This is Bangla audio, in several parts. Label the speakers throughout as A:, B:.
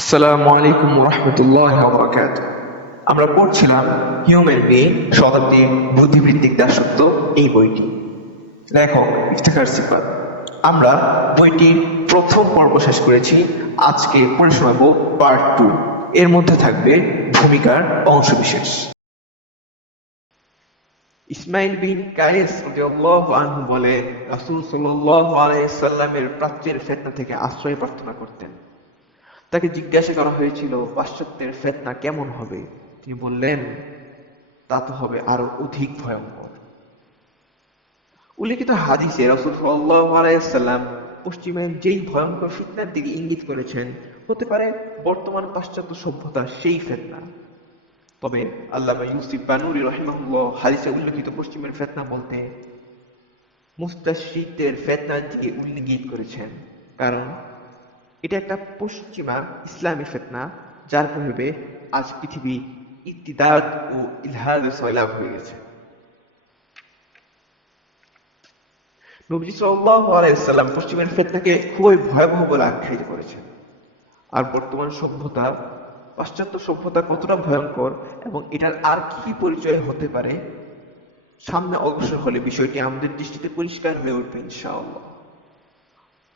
A: আসসালামু আলাইকুম রহমতুল্লাহ বরকাত আমরা পড়ছিলাম হিউম্যান বিং শতাব্দীর বুদ্ধিবৃত্তিক দাসত্ব, এই বইটি। লেখক ইফতেখার সিফাত। আমরা বইটির প্রথম পর্ব শেষ করেছি। আজকে পড়ে শোনাবো পার্ট টু এর মধ্যে থাকবে ভূমিকার অংশবিশেষ। ইসমাইল বিন কায়েস আনহু বলে, রাসূল সাল্লাল্লাহু আলাইহি সাল্লামের প্রাচ্যের ফিতনা থেকে আশ্রয় প্রার্থনা করতেন। তাকে জিজ্ঞাসা করা হয়েছিল, পাশ্চাত্যের ফেতনা কেমন হবে? তিনি বললেন, তা তো হবে আরও অধিক ভয়ঙ্কর। উল্লেখিত হাদিসে রসুল সাল্লাম পশ্চিমের যেই ভয়ঙ্কর ফিতনার দিকে ইঙ্গিত করেছেন, হতে পারে বর্তমান পাশ্চাত্য সভ্যতার সেই ফেতনা। তবে আল্লামা ইউসিফ বানুরি রহিমাহুল্লাহ হাদিসে উল্লেখিত পশ্চিমের ফেতনা বলতে মুস্তাশরিকদের ফেতনার দিকে উল্লেখিত করেছেন। কারণ এটা একটা পশ্চিমা ইসলামী ফেতনা, যার প্রভাবে আজ পৃথিবী ইত্তিদাদ ও ইলহাদের সয়লাভ হয়ে গেছে। নবী সাল্লাল্লাহু আলাইহি সাল্লাম পশ্চিমের ফেতনাকে খুবই ভয়াবহ বলে আখ্যায়িত করেছেন। আর বর্তমান সভ্যতা, পাশ্চাত্য সভ্যতা কতটা ভয়ঙ্কর এবং এটার আর কি কি পরিচয় হতে পারে, সামনে অগ্রসর হলে বিষয়টি আমাদের দৃষ্টিতে পরিষ্কার হয়ে উঠবে ইনশাআল্লাহ।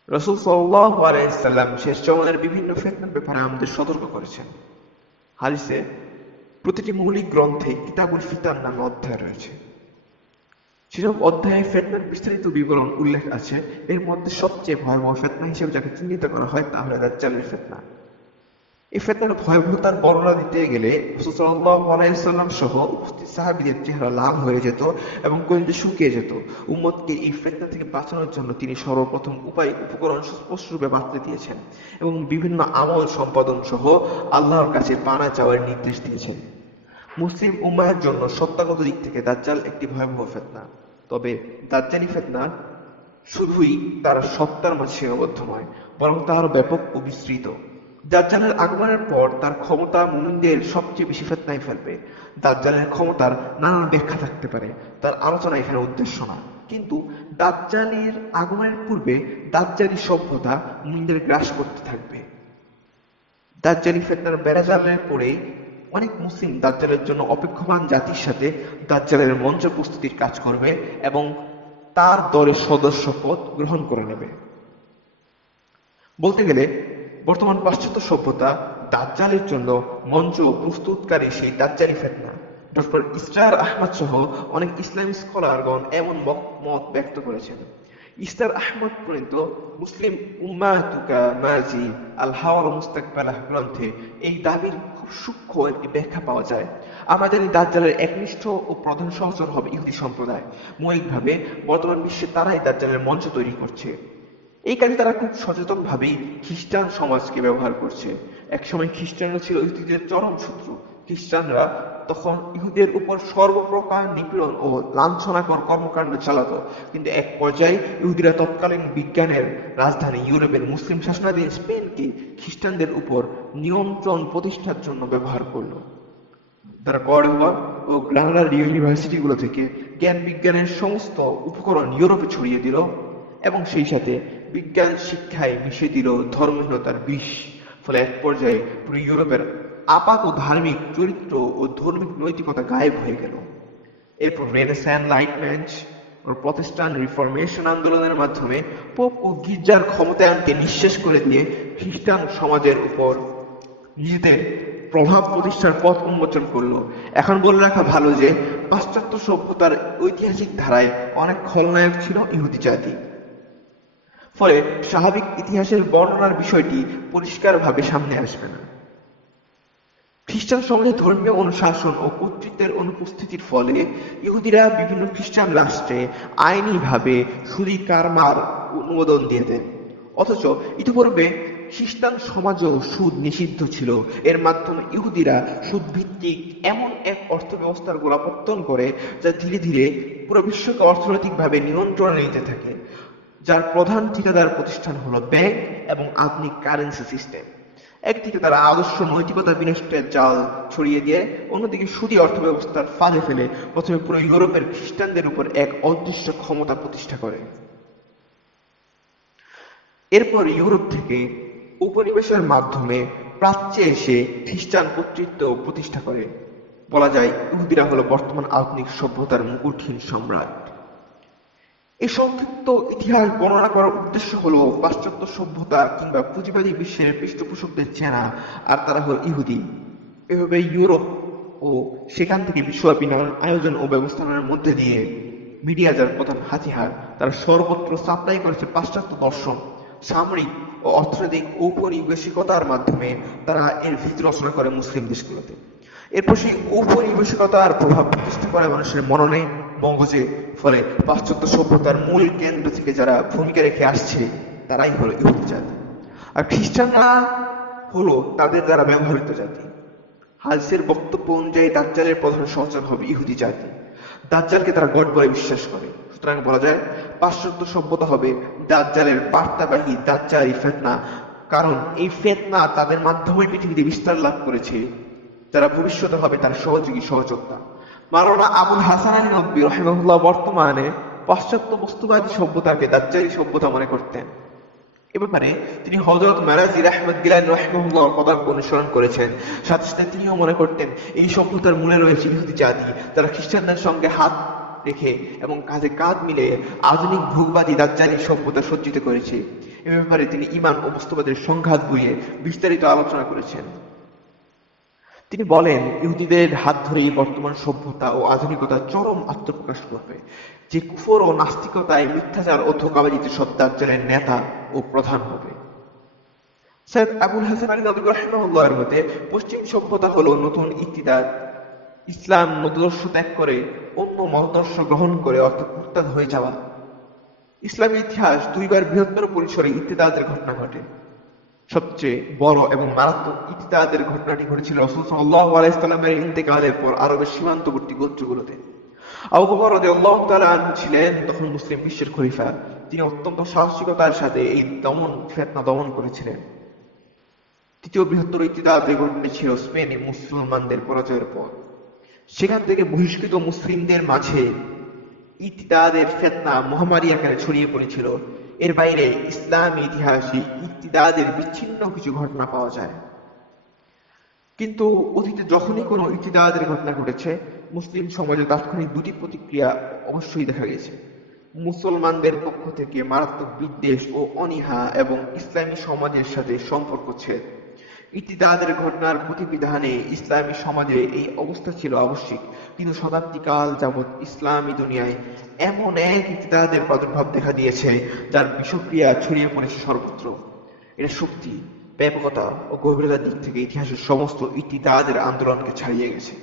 A: রসুল সাল্লাম শেষ জমানের বিভিন্ন ফেতনার ব্যাপারে আমাদের সতর্ক করেছেন। হারিসে প্রতিটি মৌলিক গ্রন্থে কিতাবুল ফিতার নামে অধ্যায় রয়েছে। সেসব অধ্যায়ে ফেতনার বিস্তারিত বিবরণ উল্লেখ আছে। এর মধ্যে সবচেয়ে ভয়াবহ ফেতনা হিসেবে যাকে চিহ্নিত করা হয় তা হলো ফেতনা। এই ফেতনার ভয়াবহতার বর্ণনা দিতে গেলে সাল্লাম সহ উপস্থিত সাহাবীদের চেহারা লাল হয়ে যেত এবং কলিজা শুকিয়ে যেত। উম্মদকে এই ফেতনা থেকে বাঁচানোর জন্য তিনি সর্বপ্রথম উপায় উপকরণ সুস্পষ্টরূপে বাঁচতে দিয়েছেন এবং বিভিন্ন আমল সম্পাদন সহ আল্লাহর কাছে পানা চাওয়ার নির্দেশ দিয়েছেন। মুসলিম উম্মাহের জন্য সত্তাগত দিক থেকে দাজ্জাল একটি ভয়াবহ ফেতনা। তবে দাজ্জালি ফেতনা শুধুই তার সত্তার মাঝে সীমাবদ্ধ নয়, বরং তা আরও ব্যাপক ও বিস্তৃত। দাজ্জালের আগমনের পর তার ক্ষমতা মুমিনদের সবচেয়ে বেশি ফেতনায় ফেলবে। দাজ্জালের ক্ষমতার নানান ব্যাখ্যা থাকতে পারে, তার আলোচনা এখানে উদ্দেশ্য না। কিন্তু দাজ্জালের আগমনের পূর্বে দাজ্জালি সভ্যতা মুমিনদের গ্রাস করতে থাকবে। দাজ্জালি ফেতনার বেড়াজালের পরে অনেক মুসলিম দাজ্জালের জন্য অপেক্ষমান জাতির সাথে দাজ্জালের মঞ্চ প্রস্তুতির কাজ করবে এবং তার দলের সদস্য পদ গ্রহণ করে নেবে। বলতে গেলে বর্তমান পাশ্চাত্য সভ্যতা দাজ্জালের জন্য মঞ্চ প্রস্তুতকারী সেই দাজ্জালি ফেতনা। ডক্টর ইসরার আহমদ সহ অনেক ইসলামী স্কলারগণ এমন মত ব্যক্ত করেছেন। ইস্তার আহমদ প্রণীত মুসলিম উম্মাতুকা মাজি আল হাওয়ার মুস্তাকবালাহ গ্রন্থে এই দাবির খুব সূক্ষ্ম একটি ব্যাখ্যা পাওয়া যায়। আমরা জানি দাজ্জালের একনিষ্ঠ ও প্রধান সহচর হবে ইহুদি সম্প্রদায়। মৌলিকভাবে বর্তমান বিশ্বে তারাই দাজ্জালের মঞ্চ তৈরি করছে। এই কাজে তারা খুব সচেতন ভাবেই খ্রিস্টান সমাজকে ব্যবহার করছে। একসময় খ্রিস্টানরা ছিল ইহুদিদের চরম শত্রু। খ্রিস্টানরা তখন ইহুদের উপর সর্বপ্রকার নিপীড়ন ও লাঞ্ছনাকর কর্মকাণ্ড চালাতো। কিন্তু এক পর্যায়ে ইহুদিরা তৎকালীন বিজ্ঞানের রাজধানী ইউরোপের মুসলিম শাসনাধীন স্পেনকে খ্রিস্টানদের উপর নিয়ন্ত্রণ প্রতিষ্ঠার জন্য ব্যবহার করল। তারা কর্ডোবা ও গ্রানাডার ইউনিভার্সিটিগুলো থেকে জ্ঞান বিজ্ঞানের সমস্ত উপকরণ ইউরোপে ছড়িয়ে দিল এবং সেই সাথে বিজ্ঞান শিক্ষায় মিশিয়ে দিল ধর্মহীনতার বিষ। ফলে এক পর্যায়ে পুরো ইউরোপের আপাত ধার্মিক চরিত্র ও ধর্মিক নৈতিকতা গায়েব হয়ে গেল। এরপর রেনেস্যান লাইটম্যান্স ও প্রতিষ্ঠান রিফরমেশন আন্দোলনের মাধ্যমে পোপ ও গির্জার ক্ষমতায়নকে নিঃশেষ করে দিয়ে খ্রিস্টান সমাজের উপর নিজেদের প্রভাব প্রতিষ্ঠার পথ উন্মোচন করল। এখন বলে রাখা ভালো যে, পাশ্চাত্য সভ্যতার ঐতিহাসিক ধারায় অনেক খলনায়ক ছিল ইহুদি জাতি। ফলে স্বাভাবিক ইতিহাসের বর্ণনার বিষয়টি পরিষ্কারভাবে সামনে আসবে না। খ্রিস্টান সমাজে ধর্মীয় অনুশাসন ও কর্তৃত্বের অনুপস্থিতির ফলে ইহুদিরা বিভিন্ন খ্রিস্টান রাষ্ট্রে আইনিভাবে সুদি কারমার অনুমোদন দিয়ে দেন। অথচ ইতিপূর্বে খ্রিস্টান সমাজেও সুদ নিষিদ্ধ ছিল। এর মাধ্যমে ইহুদিরা সুদ ভিত্তিক এমন এক অর্থ ব্যবস্থার গোলাপত্তন করে যা ধীরে ধীরে পুরো বিশ্বকে অর্থনৈতিকভাবে নিয়ন্ত্রণে নিতে থাকে। যার প্রধান ঠিকাদার প্রতিষ্ঠান হলো ব্যাংক এবং আধুনিক কারেন্সি সিস্টেম। একদিকে তারা আদর্শ নৈতিকতা বিনষ্টের জাল ছড়িয়ে দিয়ে, অন্যদিকে সুদী অর্থব্যবস্থার ফাঁদে ফেলে প্রথমে পুরো ইউরোপের খ্রিস্টানদের উপর এক অদৃশ্য ক্ষমতা প্রতিষ্ঠা করে। এরপর ইউরোপ থেকে উপনিবেশের মাধ্যমে প্রাচ্যে এসে খ্রিস্টান কর্তৃত্ব প্রতিষ্ঠা করে। বলা যায়, ইহুদিরা হলো বর্তমান আধুনিক সভ্যতার মুকুটহীন সম্রাট। এই সংক্ষিপ্ত ইতিহাস বর্ণনা করার উদ্দেশ্য হলো পাশ্চাত্য সভ্যতা কিংবা পুঁজিবাদী বিশ্বের পৃষ্ঠপোষকদের চেনা, আর তারা হল ইহুদি। এভাবে ইউরোপ ও সেখান থেকে বিশ্বব্যাপী নানান আয়োজন ও ব্যবস্থাপনার মধ্যে দিয়ে মিডিয়া যার প্রধান হাতিয়ার, তারা সর্বত্র সাপ্লাই করেছে পাশ্চাত্য দর্শন, সামরিক ও অর্থনৈতিক ঔপনিবেশিকতার মাধ্যমে তারা এর ভিত রচনা করে মুসলিম দেশগুলোতে। এরপর সেই ঔপনিবেশিকতার প্রভাব প্রতিষ্ঠা করে মানুষের মননে মগজে ফলে পাশ্চাত্য সভ্যতার মূল কেন্দ্র থেকে যারা ভূমিকা রেখে আসছে, তারাই হলো ইহুদি জাতি। আর খ্রিস্টানরা হলো তাদের দ্বারা ব্যবহৃত জাতি। হাদিসের বক্তব্য অনুযায়ী দাজ্জালের প্রধান সহচর হবে ইহুদি জাতি। দাজ্জালকে তারা গড বলে বিশ্বাস করে। সুতরাং বলা যায়, পাশ্চাত্য সভ্যতা হবে দাজ্জালের বার্তাবাহী দাজ্জালি ফেতনা। কারণ এই ফেতনা তাদের মাধ্যমে পৃথিবীতে বিস্তার লাভ করেছে। যারা ভবিষ্যতে হবে তার সহযোগী সহযোদ্ধা। মাওলানা আবুল হাসান আলী নব্বী রহিমাহুল্লাহ বর্তমানে পাশ্চাত্য বস্তুবাদী সভ্যতাকে দাজ্জালি সভ্যতা মনে করতেন। এ ব্যাপারে তিনি হজরত মারাজির আহমদ গিলান রহিমুল্লাহ পদাঙ্ক অনুসরণ করেছেন। সাথে সাথে তিনিও মনে করতেন, এই সভ্যতার মূলে রয়েছে ইহুদি জাতি। তারা খ্রিস্টানদের সঙ্গে হাত রেখে এবং কাঁধে কাঁধ মিলে আধুনিক ভোগবাদী দাজ্জালি সভ্যতা সজ্জিত করেছে। এ ব্যাপারে তিনি ইমান ও বস্তুবাদের সংঘাত বইয়ে বিস্তারিত আলোচনা করেছেন। তিনি বলেন, ইহুদিদের হাত ধরেই বর্তমান সভ্যতা ও আধুনিকতা চরম আত্মপ্রকাশ করবে। যে কুফর ও নাস্তিকতায় মিথ্যাচার ও ধোকাবাজিতে দাজ্জালের নেতা ও প্রধান হবে। সৈয়দ আবুল হাসান আলী নদী রহমাউল্লাহর মতে, পশ্চিম সভ্যতা হলো নতুন ইতিদার ইসলাম মতদর্শ ত্যাগ করে, অন্য মতদর্শ গ্রহণ করে অর্থাৎ মুরতাদ হয়ে যাওয়া। ইসলামী ইতিহাস দুইবার বৃহত্তর পরিসরে ইত্তেদাদের ঘটনা ঘটে। সবচেয়ে বড় এবং মারাত্মক ইতিদাদের ঘটনাটি ঘটেছিল রসুল সাল্লাহ আলাইসাল্লামের ইন্তেকালের পর আরবের সীমান্তবর্তী গোত্রগুলোতে। ছিলেন তখন মুসলিম বিশ্বের খলিফা। তিনি অত্যন্ত সাহসিকতার সাথে এই দমন, ফেতনা দমন করেছিলেন। তৃতীয় বৃহত্তর ইতিদাদের ঘটেছিল স্পেনে মুসলমানদের পরাজয়ের পর। সেখান থেকে বহিষ্কৃত মুসলিমদের মাঝে ইতিদাদের ফেতনা মহামারী আকারে ছড়িয়ে পড়েছিল। এর বাইরে ইসলামী, ইতিহাসে ইতিদাদের বিচ্ছিন্ন কিছু ঘটনা পাওয়া যায়। কিন্তু অতীতে যখনই কোনো ইতিদাদের ঘটনা ঘটেছে, মুসলিম সমাজে তাৎক্ষণিক দুটি প্রতিক্রিয়া অবশ্যই দেখা গেছে। মুসলমানদের পক্ষ থেকে মারাত্মক বিদ্বেষ ও অনীহা এবং ইসলামী সমাজের সাথে সম্পর্ক ছেদ। ইতিদাদের ঘটনার প্রতিবিধানে ইসলামী সমাজে এই অবস্থা ছিল আবশ্যিক। কিন্তু শতাব্দী কাল যাবৎ ইসলামী দুনিয়ায় এমন এক ইতিদাদের প্রাদুর্ভাব দেখা দিয়েছে, যার বিষক্রিয়া ছড়িয়ে পড়েছে সর্বত্র। এটা শক্তি, ব্যাপকতা ও গভীরতার দিক থেকে ইতিহাসের সমস্ত ইতিদাদের আন্দোলনকে ছাড়িয়ে গেছে।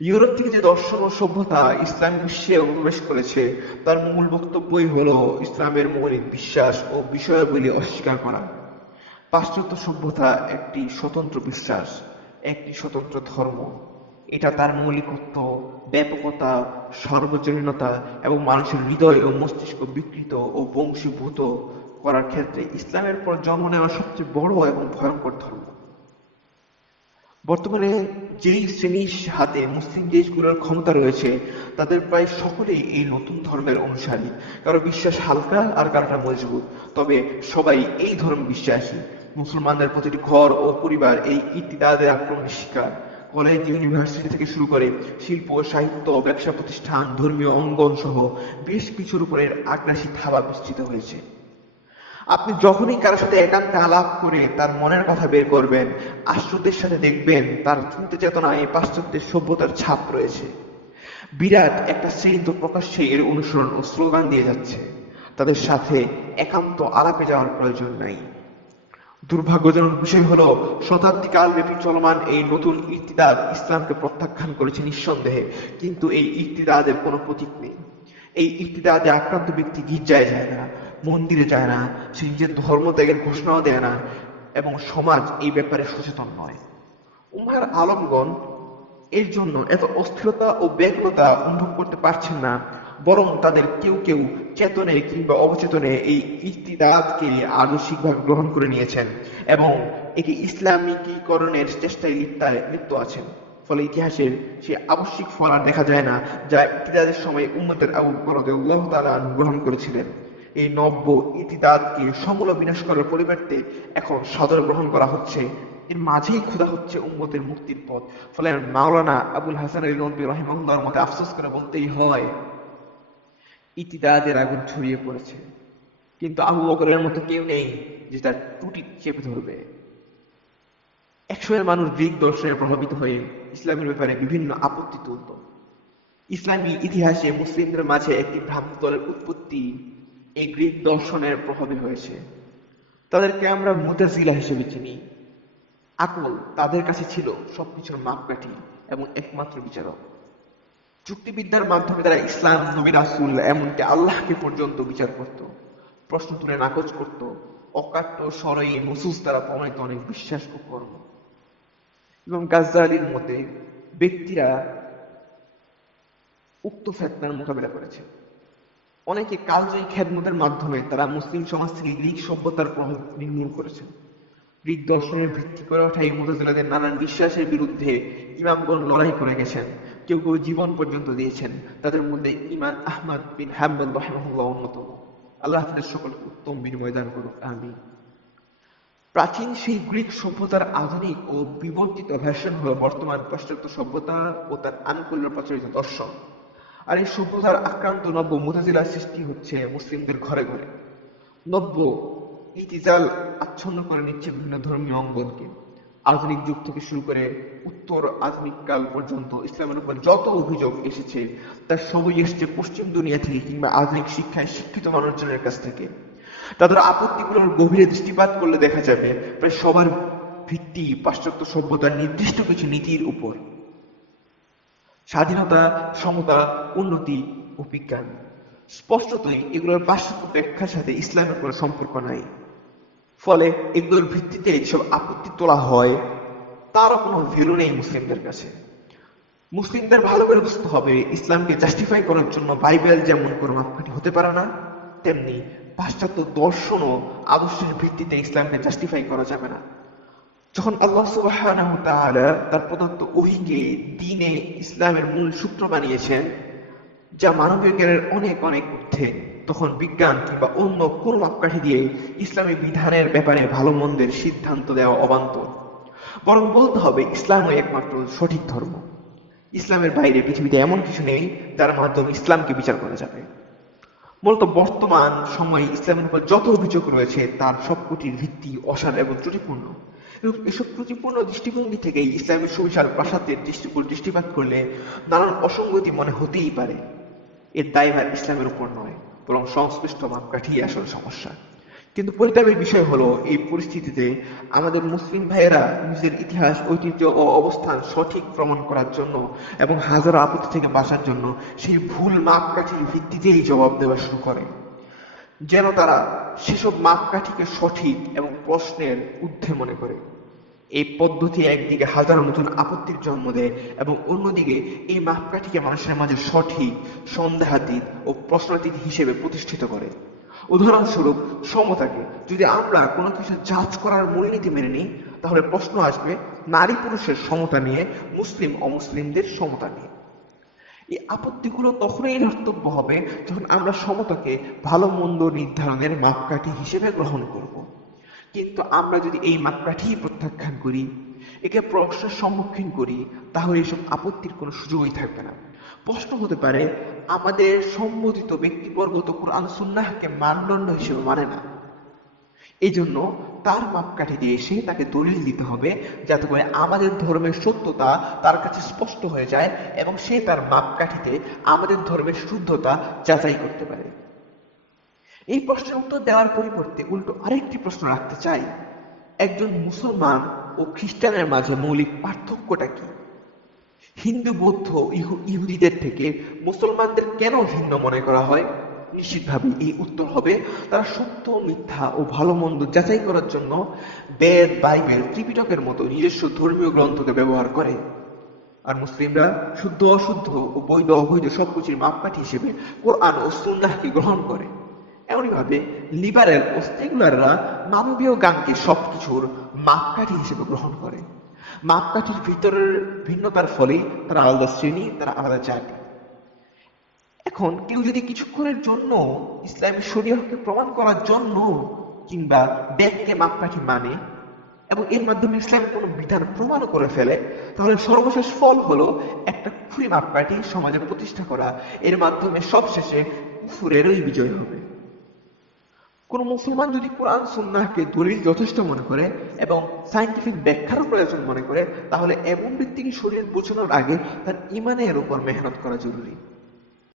A: ইউরোপ থেকে যে দর্শন ও সভ্যতা ইসলাম বিশ্বে অনুপ্রবেশ করেছে, তার মূল বক্তব্যই হলো ইসলামের মৌলিক বিশ্বাস ও বিষয়াবলী অস্বীকার করা। পাশ্চাত্য সভ্যতা একটি স্বতন্ত্র বিশ্বাস, একটি স্বতন্ত্র ধর্ম। এটা তার মৌলিকত্ব, ব্যাপকতা, সর্বজনীনতা এবং মানুষের হৃদয় ও মস্তিষ্ক বিকৃত ও বংশীভূত করার ক্ষেত্রে ইসলামের পর জন্ম নেওয়া সবচেয়ে বড় এবং ভয়ঙ্কর ধর্ম। বর্তমানে যেই শ্রেণির হাতে মুসলিম দেশগুলোর ক্ষমতা রয়েছে, তাদের প্রায় সকলেই এই নতুন ধর্মের অনুসারী। কারও বিশ্বাস হালকা আর কারোটা মজবুত। তবে সবাই এই ধর্ম বিশ্বাসী মুসলমানদের প্রতিটি ঘর ও পরিবার এই ইতিদাদের আক্রমণের শিকার। কলেজ, ইউনিভার্সিটি থেকে শুরু করে শিল্প, সাহিত্য, ব্যবসা প্রতিষ্ঠান, ধর্মীয় অঙ্গন সহ বেশ কিছুর উপরের আগ্রাসী থাবা বিস্তৃত হয়েছে। আপনি যখনই কারোর সাথে একান্তে আলাপ করে তার মনের কথা বের করবেন, আশ্চর্যের সাথে দেখবেন তার চিন্তা চেতনায় পাশ্চাত্যের সভ্যতার ছাপ রয়েছে। বিরাট একটা শ্রেণি তো প্রকাশ্যে এর অনুসরণ ও স্লোগান দিয়ে যাচ্ছে। তাদের সাথে একান্ত আলাপে যাওয়ার প্রয়োজন নাই। দুর্ভাগ্যজনক বিষয় হলো শতাব্দী কালব্যাপী চলমান এই নতুন ইতিদাদ ইসলামকে প্রত্যাখ্যান করেছে নিঃসন্দেহে, কিন্তু এই ইতিদাদের কোনো প্রতীক নেই। এই ইতিদাদে আক্রান্ত ব্যক্তি গির্জায় যায় না, মন্দিরে যায় না, সে নিজের ধর্ম ত্যাগের ঘোষণাও দেয় না, এবং সমাজ এই ব্যাপারে সচেতন নয়। উমার আলমগণ এর জন্য এত অস্থিরতা ও ব্যাকুলতা অনুভব করতে পারছেন না বরং তাদের কেউ কেউ চেতনে কিংবা অবচেতনে এই ইতিদাদকে আদর্শিকভাবে গ্রহণ করে নিয়েছেন এবং একে ইসলামিকীকরণের চেষ্টায় লিপ্তায়, লিপ্ত আছেন। ফলে ইতিহাসের সে আবশ্যিক ফল আর দেখা যায় না, যা ইতিদাদের সময় উম্মতের আবু বকর রাদিয়াল্লাহু তাআলা আনহু গ্রহণ করেছিলেন। এই নব্য ইতিদাদকে সমূল বিনাশ করার পরিবর্তে এখন সদর গ্রহণ করা হচ্ছে। এর মাঝেই খোদা হচ্ছে উম্মতের মুক্তির পথ। ফলে মাওলানা আবুল হাসান নদী রহিমুল্লাহর মতে আফসোস করে বলতেই হয় ইতিদাদের আগুন ছড়িয়ে পড়েছে। কিন্তু আবু বকরের মতো কেউ নেই যে তার ত্রুটি চেপে ধরবে। একসময়ের মানুষ গ্রিক দর্শনে প্রভাবিত হয়ে ইসলামের ব্যাপারে বিভিন্ন আপত্তি তুলত। ইসলামী ইতিহাসে মুসলিমদের মাঝে একটি ভ্রান্ত দলের উৎপত্তি এই গ্রিক দর্শনের প্রভাবে হয়েছে। তাদেরকে আমরা মুতাজিলা হিসেবে চিনি। আকল তাদের কাছে ছিল সবকিছুর মাপকাঠি এবং একমাত্র বিচারক। যুক্তিবিদ্যার মাধ্যমে তারা ইসলাম, নবী রাসুল, এমনকি আল্লাহকে পর্যন্ত বিচার করত, প্রশ্ন তুলে নাকচ করত, অকাট্য সরই নসুস দ্বারা প্রমাণিত অনেক বিশ্বাস কর্ম। এবং গাজ্জালির মতে ব্যক্তিরা উক্ত ফেতনার মোকাবিলা করেছে। অনেকে কালজয়ী খেদমতের মাধ্যমে তারা মুসলিম সমাজ থেকে গ্রিক সভ্যতার প্রভাব নির্মূল করেছে গ্রিক দর্শনের ভিত্তি করে ওঠা এই মুতাজিলাদের নানান বিশ্বাসের বিরুদ্ধে ইমামগণ লড়াই করে গেছেন। কেউ কেউ জীবন পর্যন্ত দিয়েছেন, তাদের মধ্যে ইমাম আহমদ বিন হাম্বল রহমহুল্লাহ অন্যতম। আল্লাহ তাদের সকলকে উত্তম বিনিময় দান করুক আমি প্রাচীন সেই গ্রিক সভ্যতার আধুনিক ও বিবর্তিত ভার্সন হল বর্তমান পাশ্চাত্য সভ্যতা ও তার আনুকূল্য প্রচলিত দর্শন। আর এই সভ্যতার আক্রান্ত নব্য মুতাজিলার সৃষ্টি হচ্ছে মুসলিমদের ঘরে ঘরে। নব্য, ইতিজাল আচ্ছন্ন করে নিচ্ছে বিভিন্ন ধর্মীয় অঙ্গনকে। আধুনিক যুগ থেকে শুরু করে উত্তর আধুনিক কাল পর্যন্ত ইসলামের উপর যত অভিযোগ এসেছে, তার সবই এসেছে পশ্চিম দুনিয়া থেকে কিংবা আধুনিক শিক্ষায় শিক্ষিত মানুষজনের কাছ থেকে। তাদের আপত্তিগুলোর গভীরে দৃষ্টিপাত করলে দেখা যাবে প্রায় সবার ভিত্তি পাশ্চাত্য সভ্যতার নির্দিষ্ট কিছু নীতির উপর। স্বাধীনতা, সমতা, উন্নতি ও বিজ্ঞান। স্পষ্টতই এগুলোর পাশ্চাত্য ব্যাখ্যার সাথে ইসলামের কোনো সম্পর্ক নাই। ফলে এগুলোর ভিত্তিতে যেসব আপত্তি তোলা হয়, তারও কোনো ভ্যালু নেই মুসলিমদের কাছে। মুসলিমদের ভালো করে বুঝতে হবে, ইসলামকে জাস্টিফাই করার জন্য বাইবেল যেমন কোনো মাপকাঠি হতে পারে না, তেমনি পাশ্চাত্য দর্শন ও আদর্শের ভিত্তিতে ইসলামকে জাস্টিফাই করা যাবে না। যখন আল্লাহ ওয়া তার প্রদত্ত ওহীকে দিনে ইসলামের মূল সূত্র বানিয়েছেন, যা মানবীয় জ্ঞানের অনেক অনেক ঊর্ধ্বে। তখন বিজ্ঞান কিংবা অন্য কোন মাপকাঠি দিয়ে ইসলামী বিধানের ব্যাপারে ভালো মন্দের সিদ্ধান্ত দেওয়া অবান্তর। বরং বলতে হবে, ইসলামই একমাত্র সঠিক ধর্ম। ইসলামের বাইরে পৃথিবীতে এমন কিছু নেই, যার মাধ্যমে ইসলামকে বিচার করা যাবে। মূলত বর্তমান সময়ে ইসলামের উপর যত অভিযোগ রয়েছে, তার সবকটির ভিত্তি অসার এবং ত্রুটিপূর্ণ। এবং এসব ত্রুটিপূর্ণ দৃষ্টিভঙ্গি থেকে ইসলামের সুবিশাল প্রাসাদের দৃষ্টির দৃষ্টিপাত করলে নানান অসঙ্গতি মনে হতেই পারে। এর দায়ভার ইসলামের উপর নয়। বরং সংশ্লিষ্ট মাপকাঠি আসল সমস্যা। কিন্তু পরিতাপের বিষয় হলো, এই পরিস্থিতিতে আমাদের মুসলিম ভাইয়েরা নিজের ইতিহাস, ঐতিহ্য ও অবস্থান সঠিক প্রমাণ করার জন্য এবং হাজারো আপত্তি থেকে বাঁচার জন্য সেই ভুল মাপকাঠির ভিত্তিতেই জবাব দেওয়া শুরু করে। যেন তারা সেসব মাপকাঠিকে সঠিক এবং প্রশ্নের ঊর্ধ্বে মনে করে। এই পদ্ধতি একদিকে হাজারো নতুন আপত্তির জন্ম দেয় এবং অন্যদিকে এই মাপকাঠিকে মানুষের মাঝে সঠিক, সন্দেহাতীত ও প্রশ্নাতীত হিসেবে প্রতিষ্ঠিত করে। উদাহরণস্বরূপ, সমতাকে যদি আমরা কোনো কিছু যাচ করার মূলনীতি মেনে নিই, তাহলে প্রশ্ন আসবে, নারী পুরুষের সমতা নিয়ে, মুসলিম অমুসলিমদের সমতা নিয়ে। এই আপত্তিগুলো তখনই ধর্তব্য হবে যখন আমরা সমতাকে ভালো মন্দ নির্ধারণের মাপকাঠি হিসেবে গ্রহণ করব। কিন্তু আমরা যদি এই মাপকাঠি প্রত্যাখ্যান করি, একে প্রশ্নের সম্মুখীন করি, তাহলে এসব আপত্তির কোনো সুযোগই থাকবে না। প্রশ্ন হতে পারে, আমাদের সম্বোধিত ব্যক্তিবর্গ তো কোরআন সুন্নাহকে মানদণ্ড হিসেবে মানে না। এই জন্য তার মাপকাঠি দিয়ে এসে তাকে দলিল দিতে হবে, যাতে করে আমাদের ধর্মের সত্যতা তার কাছে স্পষ্ট হয়ে যায় এবং সে তার মাপকাঠিতে আমাদের ধর্মের শুদ্ধতা যাচাই করতে পারে। এই প্রশ্নের উত্তর দেওয়ার পরিবর্তে উল্টো আরেকটি প্রশ্ন রাখতে চাই। একজন মুসলমান ও খ্রিস্টানের মাঝে মৌলিক পার্থক্যটা কি? হিন্দু, বৌদ্ধ ইহুদিদের থেকে মুসলমানদের কেন ভিন্ন মনে করা হয়? নিশ্চিতভাবে এই উত্তর হবে তারা সত্য, মিথ্যা ও ভালো মন্দ যাচাই করার জন্য বেদ, বাইবেল, ত্রিপিটকের মতো নিজস্ব ধর্মীয় গ্রন্থকে ব্যবহার করে। আর মুসলিমরা শুদ্ধ, অশুদ্ধ ও বৈধ, অবৈধ সবকিছুর মাপকাঠি হিসেবে কোরআন ও সুন্নাহকে গ্রহণ করে। এমনইভাবে লিবারেল ও সেকুলাররা মানবীয় গানকে সবকিছুর মাপকাঠি হিসেবে গ্রহণ করে। মাপকাঠির ভিতরের ভিন্নতার ফলে তারা আলাদা শ্রেণি, তারা আলাদা জাতি এখন কেউ যদি কিছুক্ষণের জন্য ইসলামী শরীয়তকে প্রমাণ করার জন্য কিংবা ব্যাগকে মাপকাঠি মানে এবং এর মাধ্যমে ইসলামের কোনো বিধান প্রমাণ করে ফেলে, তাহলে সর্বশেষ ফল হলো একটা কুফুরি মাপকাঠি সমাজে প্রতিষ্ঠা করা। এর মাধ্যমে সবশেষে কুফুরেরই বিজয় হবে। কোন মুসলমান যদি কোরআন, সুন্নাহকে দলিল যথেষ্ট মনে করে এবং সাইন্টিফিক ব্যাখ্যার প্রয়োজন মনে করে, তাহলে এমন ব্যক্তিকে শরীর বোঝানোর আগে তার ইমানের উপর মেহনত করা জরুরি।